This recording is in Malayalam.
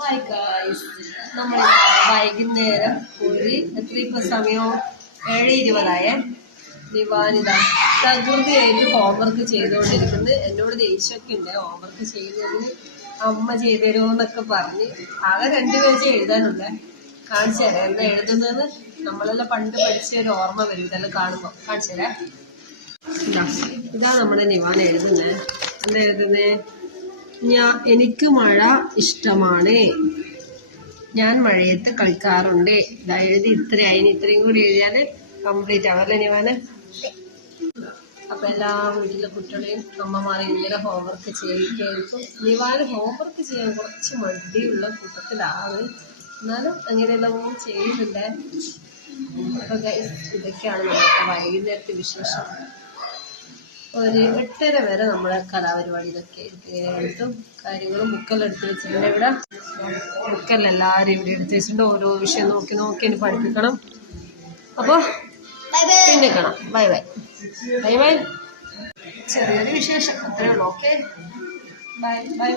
ഹായ് ഗായ്സ് നമ്മൾ വൈകുന്നേരം ഒരു എത്ര ഇപ്പൊ സമയം ഏഴ് ഇരുപതായേ ദിവാനിത പ്രകൃതിയായിട്ട് ഹോംവർക്ക് ചെയ്തുകൊണ്ടിരിക്കുന്നത് എന്നോട് ദേഷ്യമൊക്കെ ഉണ്ട് ഹോംവർക്ക് ചെയ്യുന്നതിന് അമ്മ ചെയ്തു തരുമോന്നൊക്കെ പറഞ്ഞ് ആകെ രണ്ട് പേജ് എഴുതാനുള്ള. കാണിച്ചു തരാം. എന്താ എഴുതുന്നത് നമ്മളെല്ലാം പണ്ട് പഠിച്ച ഒരു ഓർമ്മ വരും. ഇതെല്ലാം കാണുമ്പോൾ കാണിച്ചു തരാം. ഇതാ. നമ്മുടെ നിവാൻ എഴുതുന്നത് എന്താ എഴുതുന്നേ? ഞാൻ എനിക്ക് മഴ ഇഷ്ടമാണ്. ഞാൻ മഴയത്ത് കളിക്കാറുണ്ട്. ഇതാ എഴുതി ഇത്രയായി ഇത്രയും കൂടി എഴുതിയാൽ കംപ്ലീറ്റ് ആവല്ലേ ഞാൻ അപ്പൊ എല്ലാ വീട്ടിലെ കുട്ടികളെയും അമ്മമാരെയും ഇങ്ങനെ ഹോംവർക്ക് ചെയ്യിക്കും നിവാന് ഹോംവർക്ക് ചെയ്യാൻ കുറച്ച് മടിയുള്ള കൂട്ടത്തിലാണ്. എന്നാലും അങ്ങനെയെല്ലാം ചെയ്യുന്നില്ല. ഇതൊക്കെയാണ് നമ്മുടെ വൈകുന്നേരത്തെ വിശേഷം. ഒരു എട്ടര വരെ നമ്മളെ കലാപരിപാടിയിലൊക്കെ എഴുത്തും കാര്യങ്ങളും ബുക്കെല്ലാം എടുത്ത് വെച്ചിട്ടുണ്ട് ഇവിടെ. ബുക്കെല്ലാം എല്ലാവരും ഇവിടെ എടുത്ത് വെച്ചിട്ടുണ്ട്. ഓരോ വിഷയം നോക്കി നോക്കി ഇനി പഠിപ്പിക്കണം. അപ്പോൾ പിന്നെ കാണാം ബൈ ബൈ. Bye bye. ചെറിയൊരു വിശേഷം. അത്രേ ഉള്ളൂ. ഓക്കെ. ബൈ. ബൈ